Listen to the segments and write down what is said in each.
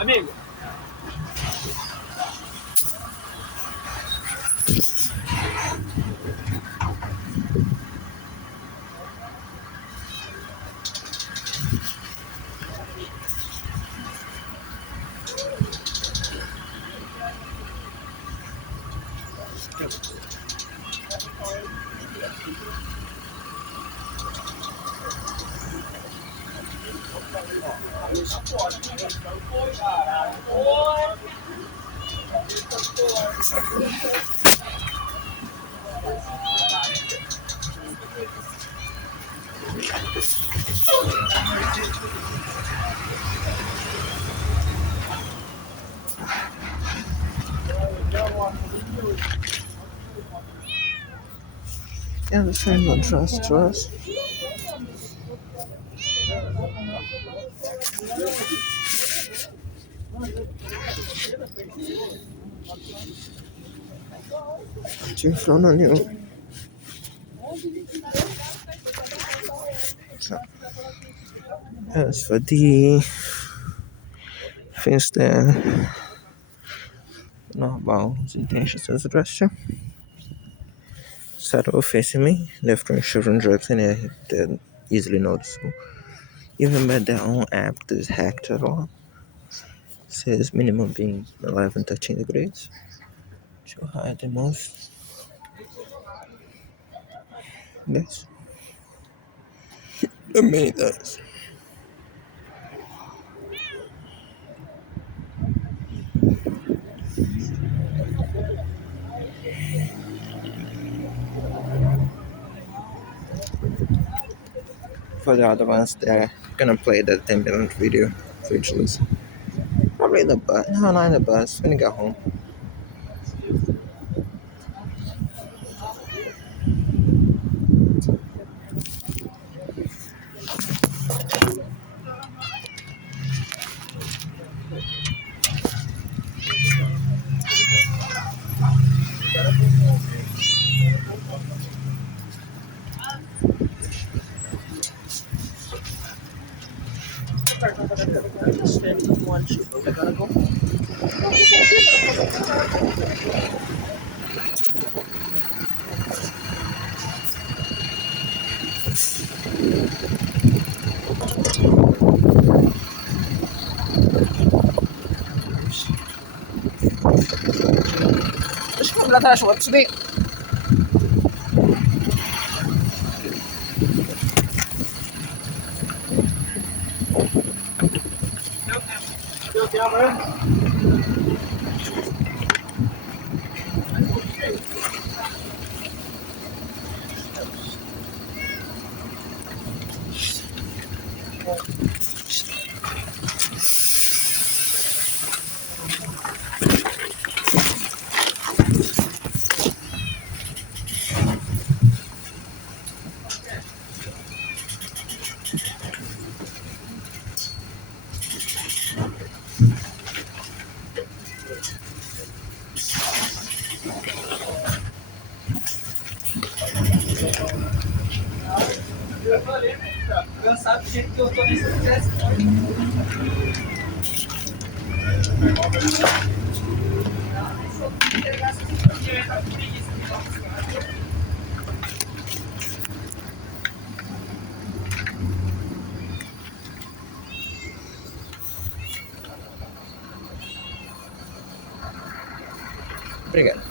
Amigo. Yeah, the same address to us. Team phone on you. So, as for the things that know about the dangerous address, Saddle facing me, left wing children drugs in it, they're easily noticeable. Even by their own app that's hacked at all. Says minimum being 11 13 degrees. Too high at the most. That's the main things. For the other ones, they're gonna play the 10-minute video for each listen. Probably the bus. No, not in the bus. When you get home. One shoot, we gotta go. مش كاملة ترى شو تصدق. Cansado do jeito que eu tô nesse processo. Obrigado.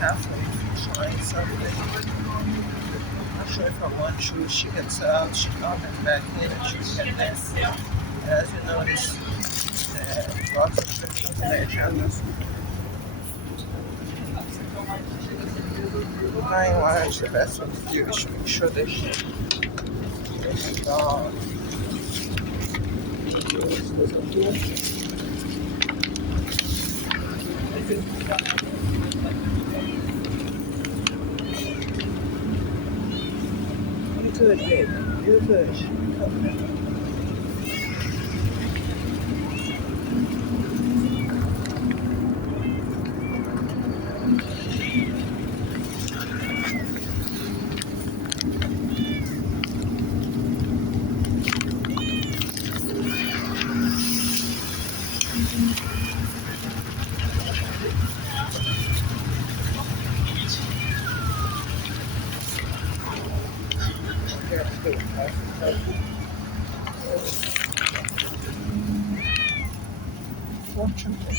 halfway trying something. I'm not sure if I want to. She gets out, she comes back in, and she's getting there. As you notice, lots of things on the agenda. Nine wires, the best one to do is to make sure that this dog doesn't do it. You're good, baby. You're good. Fortunately,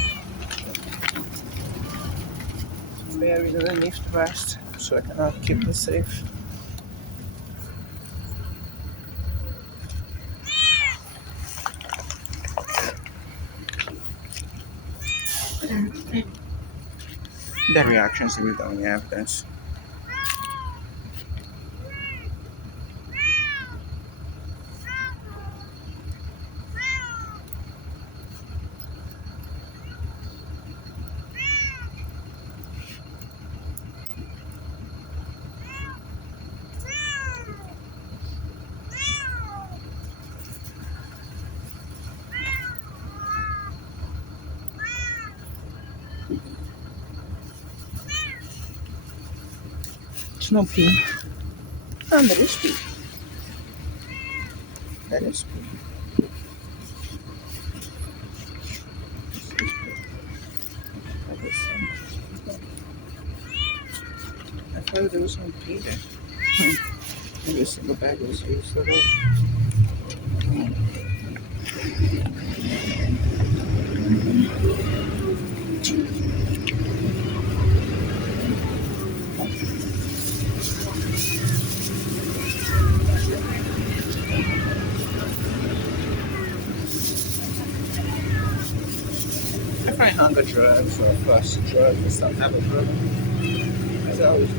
it's buried underneath the rest, so I cannot keep it safe. The reactions really don't have evidence. Snoopy. Ah, that is Pete. That is Pete. That is I thought there was some Peter. Maybe a single bag was used for that. If I hunger drugs or plus drugs or some type of drug, as I always do.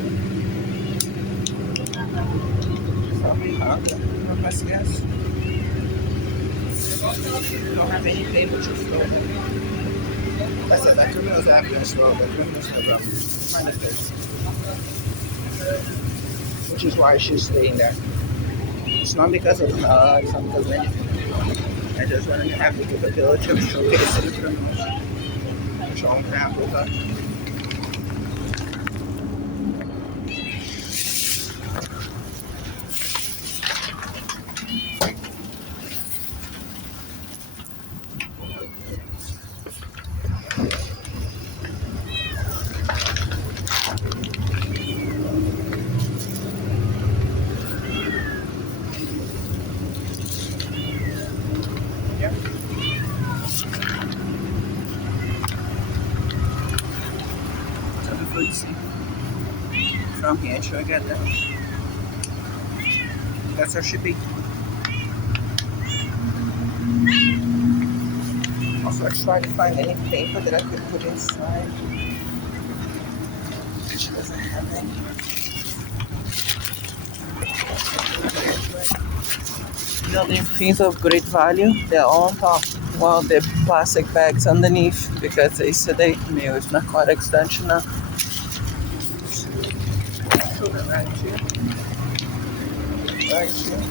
So I'm hunger. My best guess. Don't have any paper to throw. I said that criminals after as well, but criminals have kind of this. Which is why she's staying there. It's not because of it's not because of anything. I just want to have the capability of showcasing the criminals. Show them Africa. From here, should I get that? That's how it should be. Also, I tried to find any paper that I could put inside. She doesn't have any. Building things of great value, they're on top, while the plastic bags underneath, because they sedate me with narcotics, don't you know? Right here. Right here.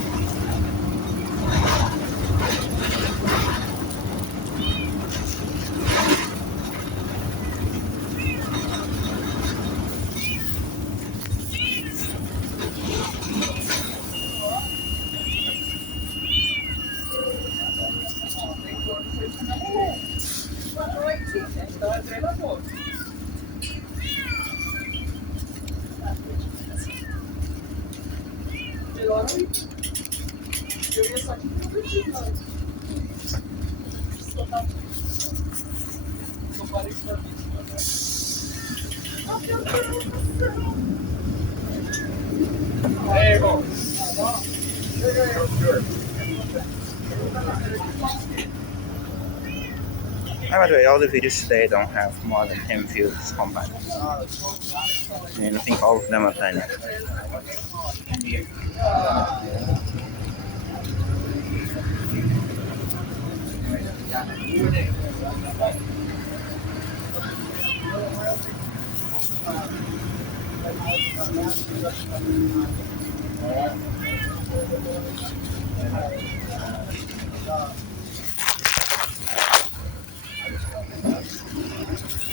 By the way, all the videos today don't have more than 10 views combined. And I think all of them are tiny.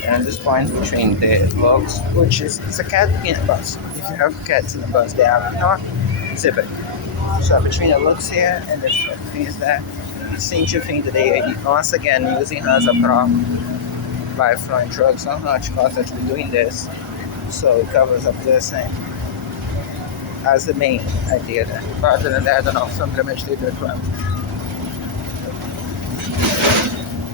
And at this point between the logs, which is it's a cat in a bus. If you have cats in a bus, they are not zipping. So between the looks here and the things that seem to think that they are once again using her as a prop by throwing drugs on her to cause her to be doing this. So it covers up this thing as the main idea there. Rather than that, I don't know, some premeditated crime.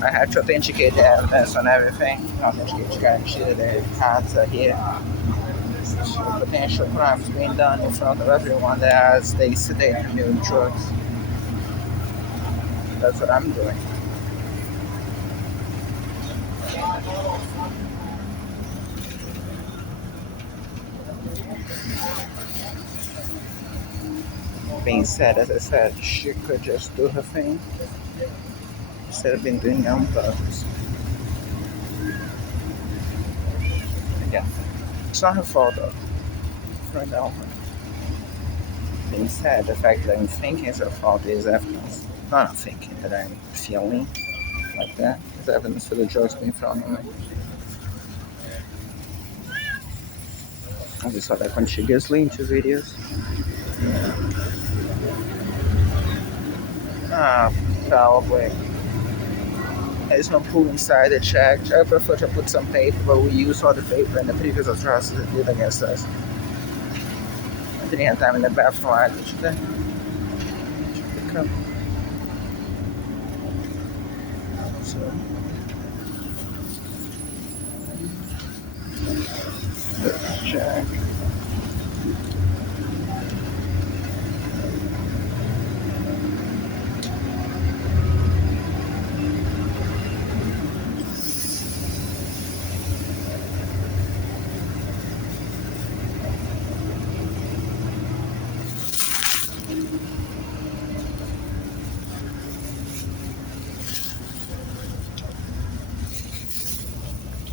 I had to authenticate the evidence on everything. Authenticate to guarantee that the cards are here. So potential crimes being done in front of everyone there as they sedate and new drugs. That's what I'm doing. Being said, as I said, she could just do her thing instead of being doing it on purpose. Again, it's not her fault though. For now. Being said, the fact that I'm thinking it's her fault is evidence. Not thinking, that I'm feeling like that is evidence for the drugs being thrown on me. I just saw that continuously into videos. Probably. There's no pool inside the check. I prefer to put some paper, but we used all the paper in the previous atrocities that did against us. I didn't have time in the bathroom either today. So. Check.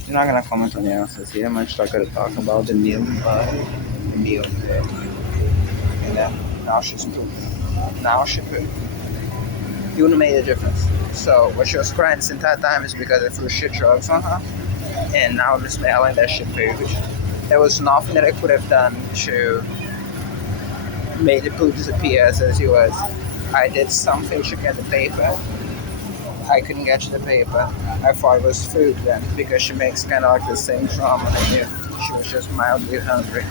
I'm not gonna comment on the answers here. I'm just gonna talk about the meal, the meal. And then now she's pooping. Now she pooped. You wouldn't made a difference. So what she was crying this entire time is because I threw shit drugs on her, and now the smelling that shit pooped. There was nothing that I could have done to make the poop disappear as it was. I did something to get the paper. I couldn't get to the paper. I thought it was food then because she makes kind of like the same drama if she was just mildly hungry.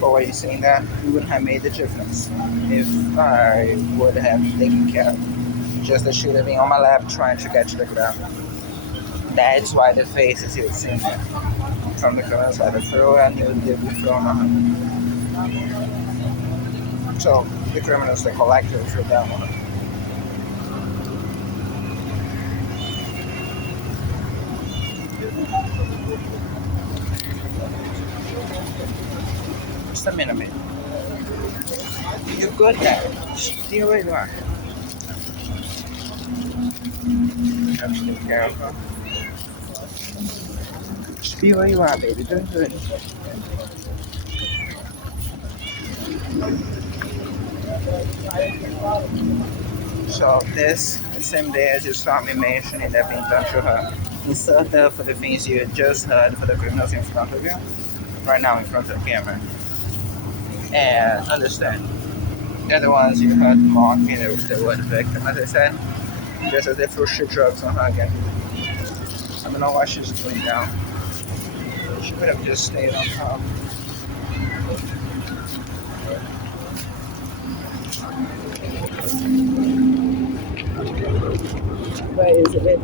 But what are you saying that it would have made a difference if I would have taken care of it. Just that she would have been on my lap trying to get to the ground. That's why the faces you would see there. From the corner side of the throw and it would be thrown on her. So the criminals, the collector, threw down on her. Just a minute. You're good now. Stay where you are. Have to take care of her. Just be where you are, baby. Doing good. So this, the same day as you saw me mentioning that being done to her, insert her for the things you just heard for the criminals in front of you, right now in front of the camera. And understand, they're the ones you heard mocking the word victim, as I said, just as they threw shit drugs on her again. I don't know why she's doing down. She could have just stayed on top. Where is it?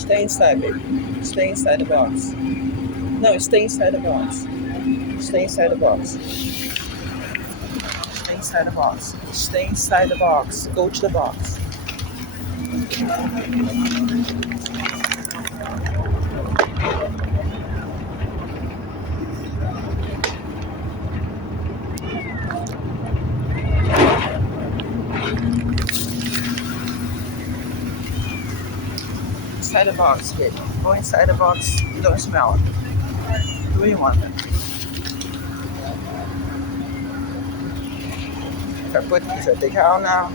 Stay inside, baby. Stay inside the box. No, stay inside the box. Stay inside the box. Stay inside the box. Stay inside the box. Go to the box. Inside the box, baby. Go inside the box. Don't smell it. Do what you want. If I take her out now,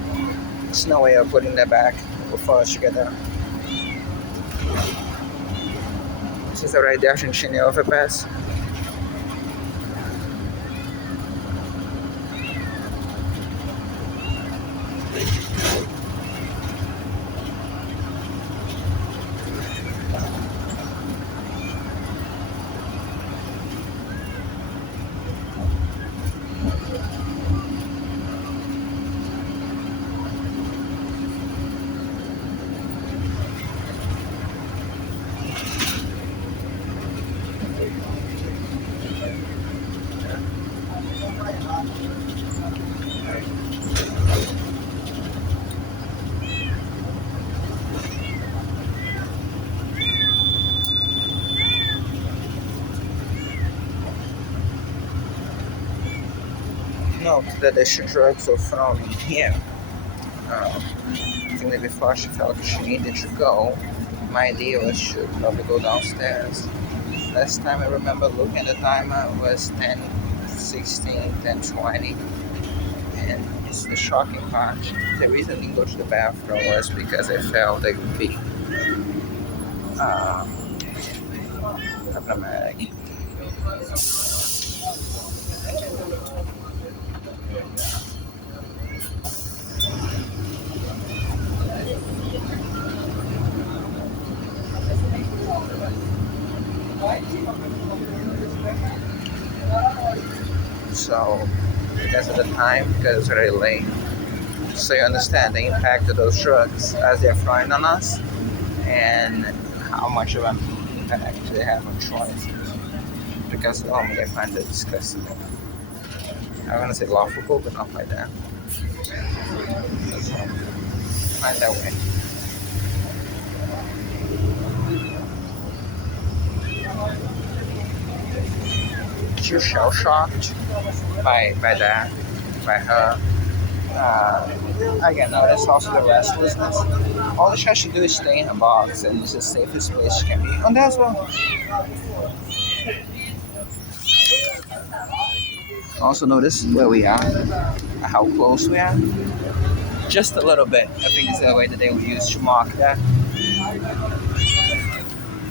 there's no way of putting that back before she get there. She's already there, I think she knew overpass. Note that the drugs are from here. I think that before she felt she needed to go, my idea was to probably go downstairs. Last time I remember looking at the timer was 10:16, 10:20. And it's the shocking part. The reason I didn't go to the bathroom was because I felt I would be problematic. So, because of the time, because it's very late, so you understand the impact of those drugs as they're flying on us and how much of an impact they have on choices. Because normally I find it disgusting. I'm gonna say laughable, but not like that. That's all. Find that way. You're shell shocked by that, by her. Again, notice also the restlessness. All she has to do is stay in a box, and it's the safest place she can be. And that's well. Also notice where we are, how close we are. Just a little bit. I think it's the way that they would use to mark that.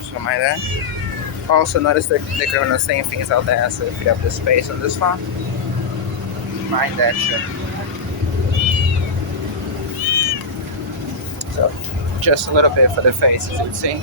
Something like that. Also notice that they're doing the same things out there, so if you have the space on this one, mind that shit. So, just a little bit for the face, as you can see.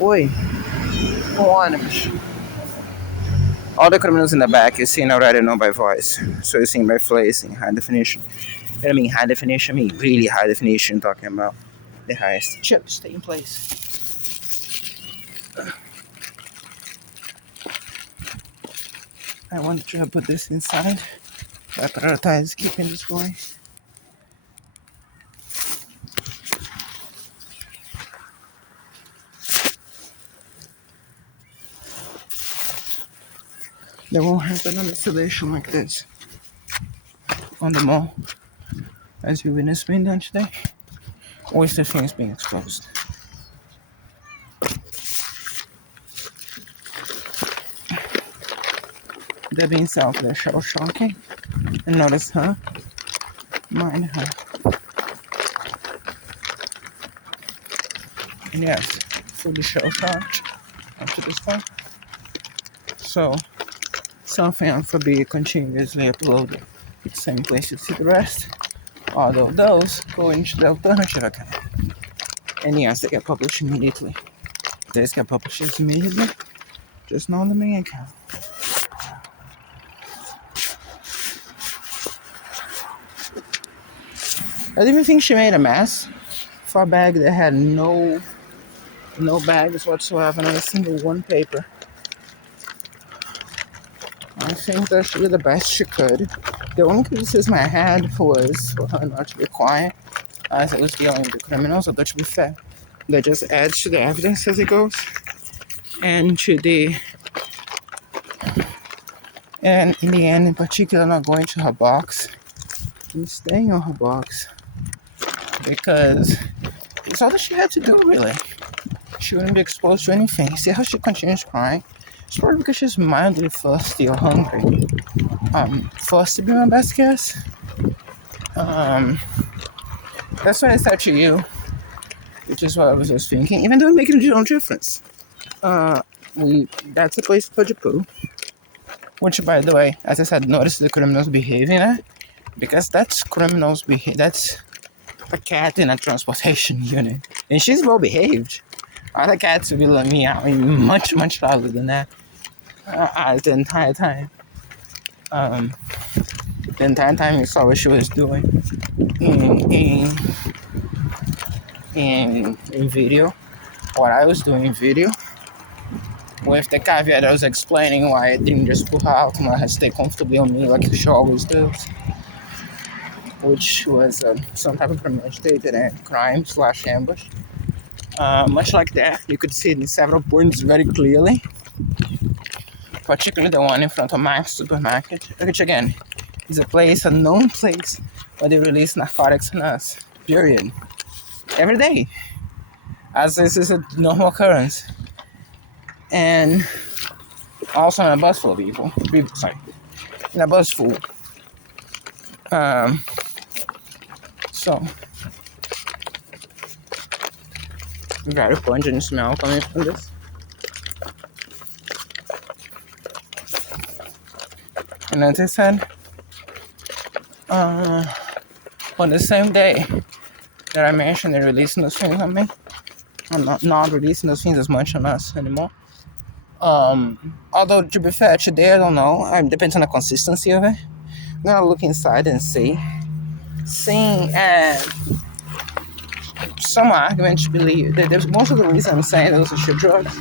Oi, o ônibus. All the criminals in the back you seen already know by voice. So you seen by face in high definition. And I mean high definition, I mean really high definition, talking about the highest. Chip, stay in place. I want to put this inside. I prioritize keeping this going. They won't happen on a sedation like this on the mall, as you witnessed being done today. Oyster things being exposed. They're being selfish, shell shocking. And notice her, mind her. And yes, fully shell shocked up to this point. So, something else will be continuously uploaded. Same place you see the rest. Although those go into the alternative account. And yes, they get published immediately. These get published immediately, just not on the main account. I didn't even think she made a mess for a bag that had no bags whatsoever, not a single one paper. I think that she did the best she could. The only criticism I had was for her not to be quiet as it was dealing with the criminals, although to be fair, that just adds to the evidence as it goes. And in the end, in particular, not going to her box and staying on her box because it's all that she had to do, really. She wouldn't be exposed to anything. See how she continues crying? It's probably because she's mildly thirsty or hungry. Thirsty be my best guess. That's what I said to you, which is what I was just thinking. Even though it makes no difference. That's a place for Japu. Which, by the way, as I said, notice the criminals behaving there. Because that's criminals behave. That's a cat in a transportation unit. And she's well behaved. Other cats will be like me out much, much louder than that. The entire time. The entire time you saw what she was doing in video. What I was doing in video. With the caveat I was explaining why I didn't just pull her out and let her stay comfortably on me like she always does. Which was some type of premeditated crime/ambush. Much like that, you could see it in several points very clearly. Particularly the one in front of Max Supermarket, which again is a known place where they release narcotics on us. Period. Every day. As this is a normal occurrence. And also in a bus full of people. In a bus full. So, very pungent smell coming from this. And as I said, on the same day that I mentioned they're releasing those things on me, I'm not releasing those things as much on us anymore. Although to be fair, today I don't know. It depends on the consistency of it. I'm gonna look inside and see. Seeing some argument to believe that there's most of the reason I'm saying those are shit drugs